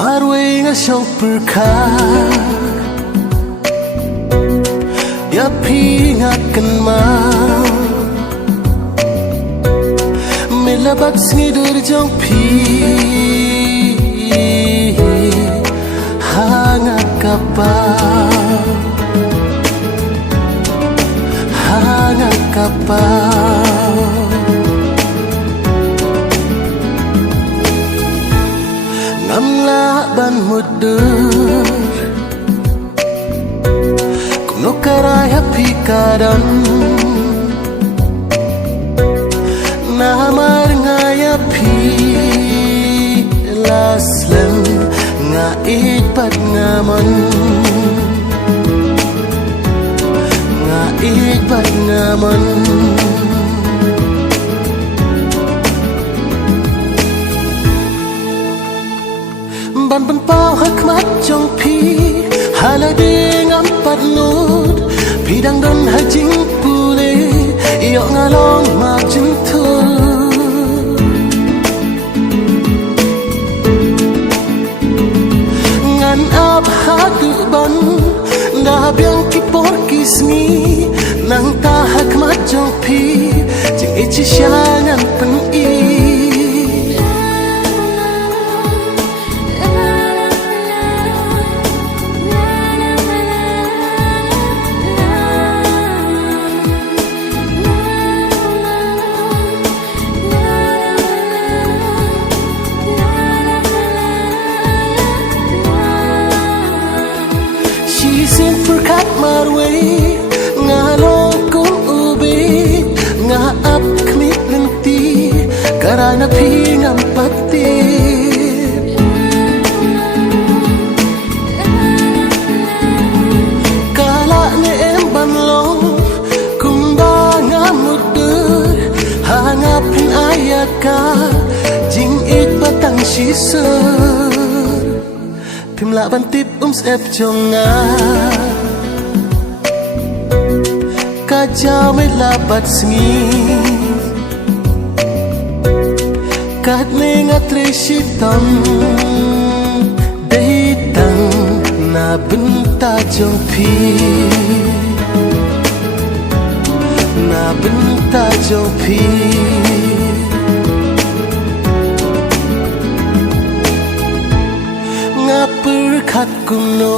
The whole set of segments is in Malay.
Marway nga siyang perkat Yapingakan ma Milabat snidur jong pi Hangat kapal Hangat kapal Ngamla ban mudur Kuno karaya pikadan Namar ngaya pi Laslam nga ipat ngaman Nga ipat ngaman Ban ban pao hakmat jong pi Halading ampat nut Pidang don hajing pule Iyok ngalong mak jentul Ngan ab hadu ban Dah biang kipor kismi Nang ta hakmat jong pi Jeng ichi syangan pen i Perkat marway ngalong kong ubit nga ap kmit lenti karana pingam pati kala ne embanlong kumba nga mudur hangapin ayaka jing it batang sisur pimla bantip sep jonga Kajau me labat sengi Kat me ngatre shitam Deitang na benta jong pi Na benta jong pi Nga perkat kuno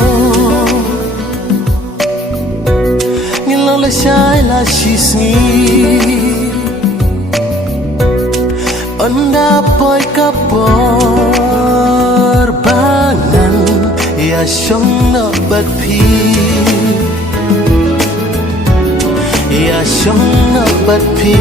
La shai la shisni Onda poi kapor bangan Ya shong no bat pi Ya shong no bat pi